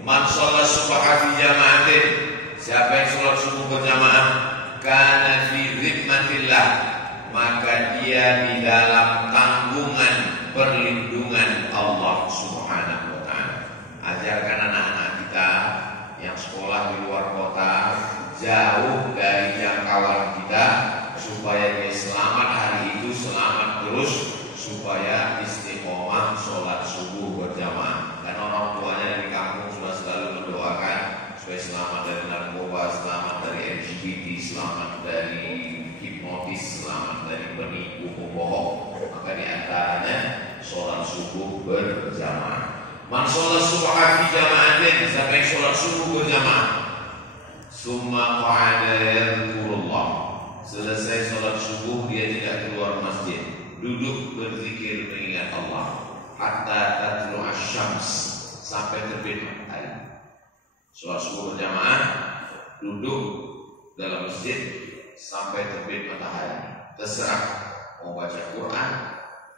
Man sholat subha fi jama'atin, siapa yang sholat subuh berjamaah, kana fi dhimmatillah, maka dia di dalam tanggungan perlindungan Allah Subhanahu wa ta'ala. Ajarkan anak-anak kita yang sekolah di luar kota, jauh dari jangkauan kita, supaya dia selamat hari itu, selamat terus, supaya istiqomah sholat subuh berjamaah. Dan orang tuanya dari kampung sudah selalu mendoakan supaya selamat dari narkoba, selamat dari LGBT, selamat dari hipnotis, selamat dari penipu, pembohong. Maka diantaranya sholat subuh berjamaah. Man sholat subha fi jama'atin, siapa yang sholat subuh berjamaah, summa qa'ada yadhkurullah, selesai sholat subuh dia tidak keluar masjid, duduk berzikir mengingat Allah, hatta tatlu asyams, sampai terbit matahari. Sholat subuh berjamaah, duduk dalam masjid sampai terbit matahari. Terserah mau baca Quran,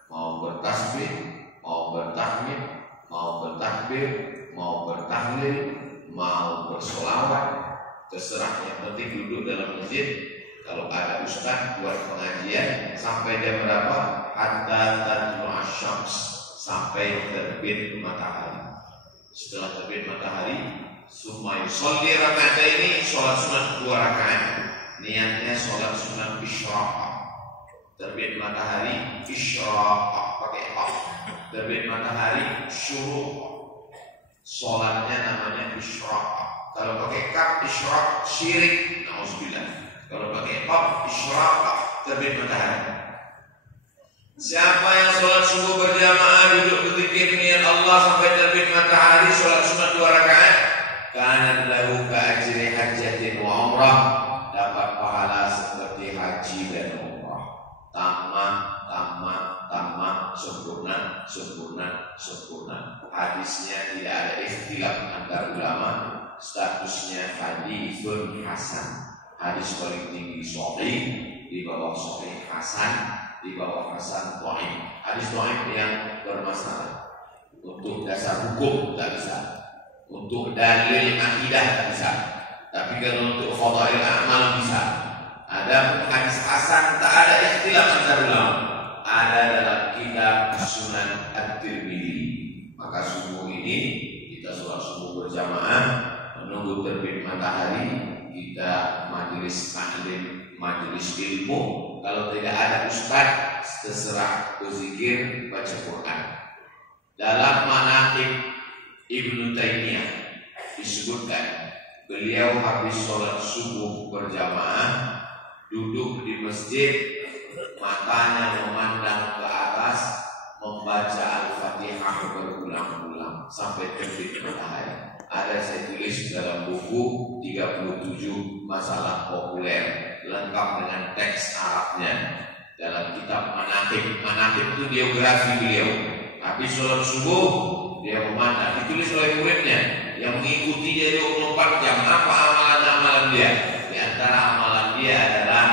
mau bertasbih, mau bertahmid, mau bertakbir, mau bertahlil, mau bersolawat, terserah. Yang penting duduk dalam masjid. Kalau ada ustaz buat pengajian sampai jam berapa? Hatta tatlu asyams, sampai terbit matahari. Setelah terbit matahari, summa yusalli raka'ataini, sholat sunat 2 rakaat. Niatnya sholat sunat isyraq. Terbit matahari isyraq pakai ta. Terbit matahari syuruq. Sholatnya namanya isyraq. Kalau pakai kaf isyraq syirik, nauzubillah. Kalau pakai qaf isyraq terbit matahari. Siapa yang sholat subuh berjamaah, duduk berzikir niat Allah sampai terbit matahari, sholat sunat 2 rakaat, kana lahu ka ajri hajjatin wa umrah, dapat pahala seperti haji dan umrah. Tamat, sempurna, sempurna, sempurna. Hadisnya tidak ada ikhtilaf antar ulama, statusnya haditsun hasan. Hadis paling tinggi sahih, di bawah sahih hasan, di bawah hasan dhaif. Hadis dhaif yang bermasalah. Untuk dasar hukum tak bisa, untuk dalil akidah tak bisa. Tapi kalau untuk fadail amal bisa. Ada hadis hasan, tak ada ikhtilaf antar ulama. Ada dalam kitab Sunan At-Tirmidzi. Maka subuh ini kita sholat subuh berjamaah, menunggu terbit matahari. Kita majelis taklim, majelis ilmu. Kalau tidak ada ustaz, terserah berzikir, baca Quran. Dalam manaqib Ibnu Taimiyah disebutkan, beliau habis sholat subuh berjamaah, duduk di masjid, matanya memandang ke atas, membaca Al-Fatihah berulang-ulang sampai terbit matahari. Ada saya tulis dalam buku 37 masalah populer, lengkap dengan teks Arabnya. Dalam kitab Manaqib, Manaqib itu biografi beliau. Habis sholat subuh dia memandang, ditulis oleh muridnya yang mengikuti dia 24 jam. Apa amalan-amalan dia? Di antara amalan dia adalah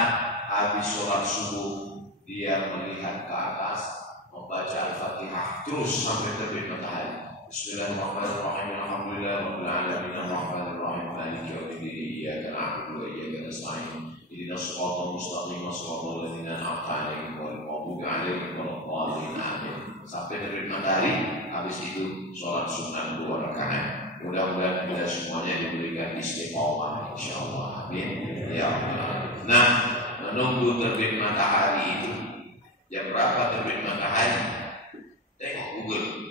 habis sholat subuh dia melihat ke atas, membaca Al-Fatihah terus sampai terbit matahari. Bismillahirrahmanirrahim. Alhamdulillahirabbil alamin. Arrahmanirrahim. Maliki yaumiddin. Iyyaka na'budu wa iyyaka nasta'in. Ihdinas siratal mustaqim. Shiratal ladzina an'amta 'alaihim ghairil maghdubi 'alaihim waladdallin. Amin. Sampai terbit matahari. Habis itu sholat sunat 2 rakaat. Mudah-mudahan kita semuanya diberikan istiqomah, insyaallah. Amin. Ya Allah. Nah, menunggu terbit matahari itu. Jam berapa terbit matahari? Tengok Google.